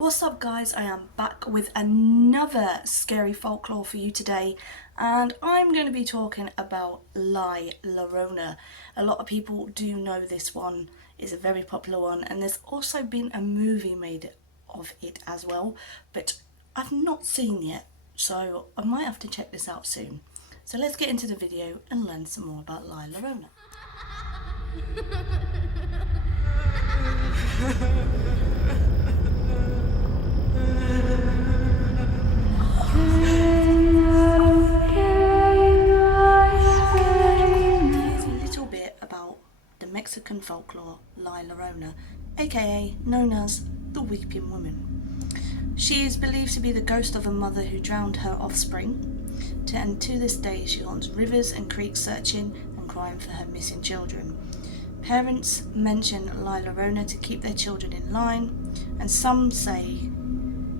What's up guys, I am back with another scary folklore for you today, and I'm going to be talking about Llorona. A lot of people do know this one, is a very popular one, and there's also been a movie made of it as well, but I've not seen yet, so I might have to check this out soon. So let's get into the video and learn some more about Llorona. About the Mexican folklore La Llorona, aka known as the Weeping Woman. She is believed to be the ghost of a mother who drowned her offspring, and to this day she haunts rivers and creeks searching and crying for her missing children. Parents mention La Llorona to keep their children in line, and some say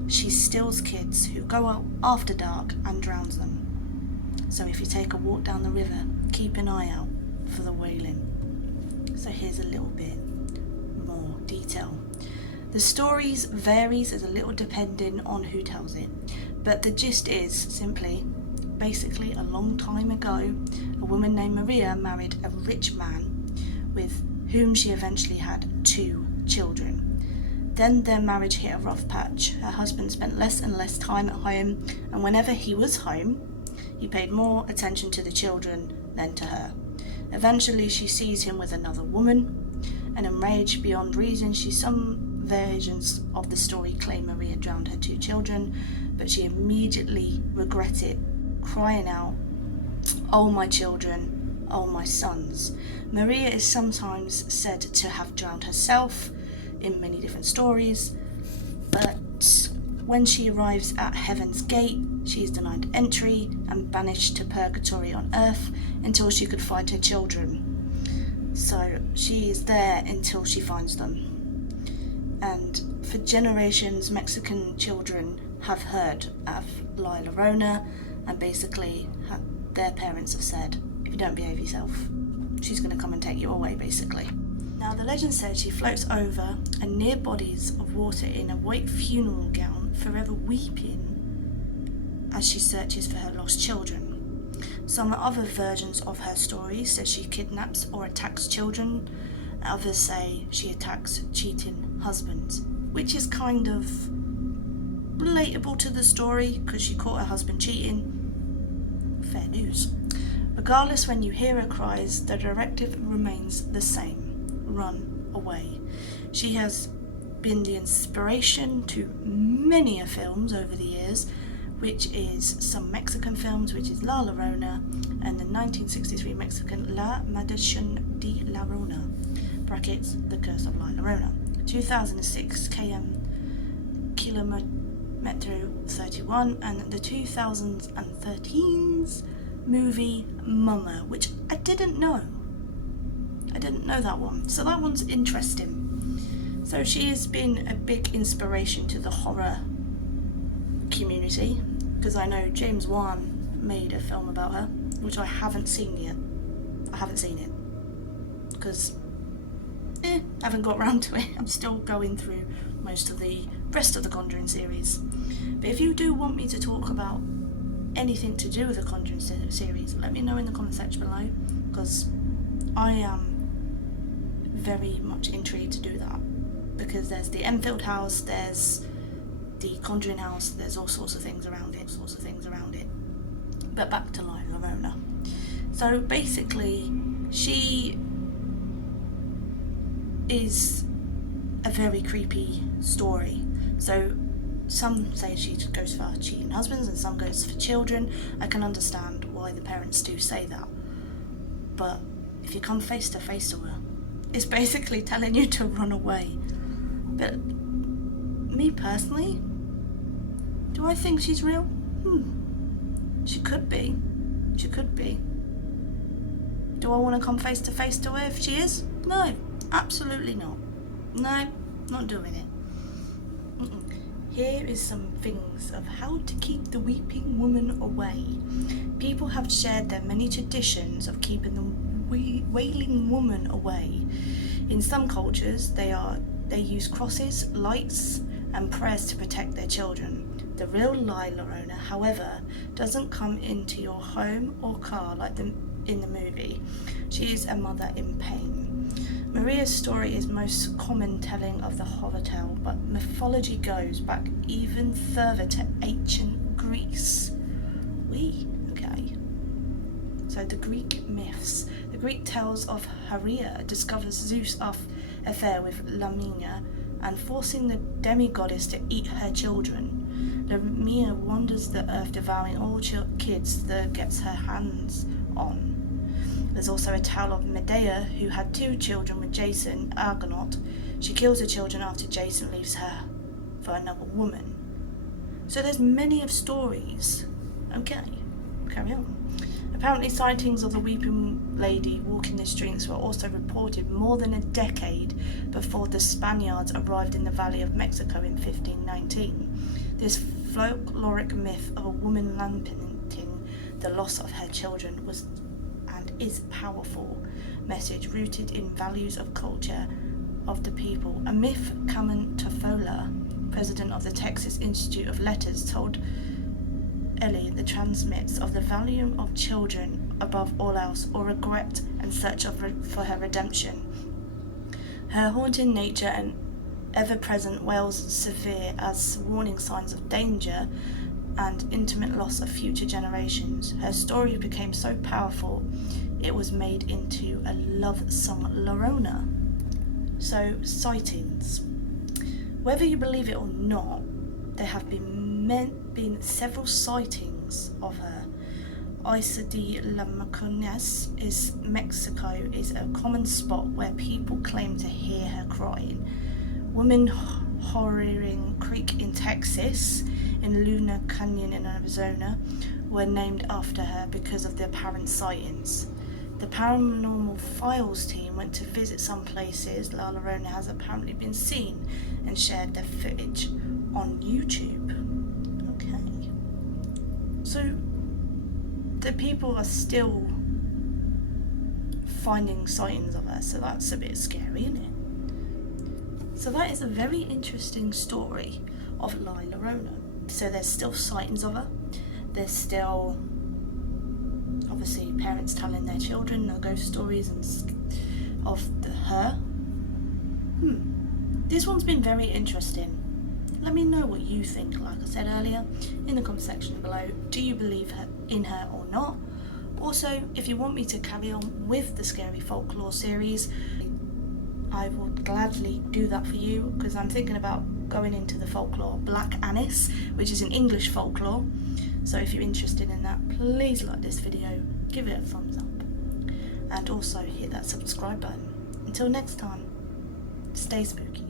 she steals kids who go out after dark and drowns them. So if you take a walk down the river, keep an eye out for the wailing. So here's a little bit more detail. The stories varies as a little depending on who tells it, but the gist is simply, basically a long time ago, a woman named Maria married a rich man with whom she eventually had 2 children. Then their marriage hit a rough patch. Her husband spent less and less time at home, and whenever he was home, he paid more attention to the children than to her. Eventually she sees him with another woman, and enraged beyond reason, some versions of the story claim Maria drowned her 2 children, but she immediately regretted, crying out, "Oh my children, oh my sons." Maria is sometimes said to have drowned herself in many different stories, but when she arrives at Heaven's Gate, she is denied entry and banished to purgatory on earth until she could find her children. So she is there until she finds them. And for generations, Mexican children have heard of La Llorona, and basically their parents have said, if you don't behave yourself, she's going to come and take you away, basically. Now the legend says she floats over and near bodies of water in a white funeral gown, forever weeping as she searches for her lost children. Some other versions of her story says she kidnaps or attacks children. Others say she attacks cheating husbands, which is kind of relatable to the story because she caught her husband cheating. Fair news. Regardless, when you hear her cries, the directive remains the same: run away. She has been the inspiration to many films over the years, which is some Mexican films, which is La Llorona, and the 1963 Mexican La Maldición de la Llorona, brackets, The Curse of La Llorona, 2006 Kilometro 31, and the 2013's movie Mama, which I didn't know that one, so that one's interesting. So she has been a big inspiration to the horror community, because I know James Wan made a film about her, which I haven't seen yet. I haven't seen it because I haven't got around to it. I'm still going through most of the rest of the Conjuring series. But if you do want me to talk about anything to do with the Conjuring series, let me know in the comment section below, because I am very much intrigued to do that, because there's the Enfield house, there's the Conjuring house, there's all sorts of things around it. But back to La Llorona. So basically, she is a very creepy story. So some say she goes for cheating husbands and some goes for children. I can understand why the parents do say that, but if you come face to face to her, it's basically telling you to run away. But me personally, do I think she's real? She could be. Do I want to come face to face to her if she is? No, absolutely not. No, not doing it. Here is some things of how to keep the weeping woman away. People have shared their many traditions of keeping the wailing woman away. In some cultures, they use crosses, lights, and prayers to protect their children. The real Llorona, however, doesn't come into your home or car like in the movie. She is a mother in pain. Maria's story is most common telling of the horror tale, but mythology goes back even further to ancient Greece. Okay. So the Greek myths. The Greek tells of Hera discovers Zeus' affair with Lamina and forcing the demigoddess to eat her children. Lamina wanders the earth, devouring all kids that gets her hands on. There's also a tale of Medea, who had 2 children with Jason, Argonaut. She kills her children after Jason leaves her for another woman. So there's many of stories. Okay, carry on. Apparently sightings of the Weeping Lady walking the streets were also reported more than a decade before the Spaniards arrived in the Valley of Mexico in 1519. This folkloric myth of a woman lamenting the loss of her children was and is a powerful message rooted in values of culture of the people. A myth Carmen Tofola, president of the Texas Institute of Letters, told Ellie the transmits of the value of children above all else, or regret and search for her redemption. Her haunting nature and ever-present wails severe as warning signs of danger and intimate loss of future generations. Her story became so powerful it was made into a love song, Llorona. So, sightings. Whether you believe it or not, there have been several sightings of her. Isla de la Macones is Mexico is a common spot where people claim to hear her crying. Women Horroring Creek in Texas, in Luna Canyon in Arizona, were named after her because of the apparent sightings. The Paranormal Files team went to visit some places La Llorona has apparently been seen and shared their footage on YouTube. Okay. So the people are still finding sightings of her, so that's a bit scary, isn't it? So that is a very interesting story of La Llorona. So there's still sightings of her. There's still obviously parents telling their children the ghost stories of her. This one's been very interesting. Let me know what you think, like I said earlier, in the comment section below. Do you believe in her or not? Also, if you want me to carry on with the Scary Folklore series, I will gladly do that for you, because I'm thinking about going into the folklore Black Anis, which is an English folklore. So if you're interested in that, please like this video, give it a thumbs up, and also hit that subscribe button. Until next time, stay spooky.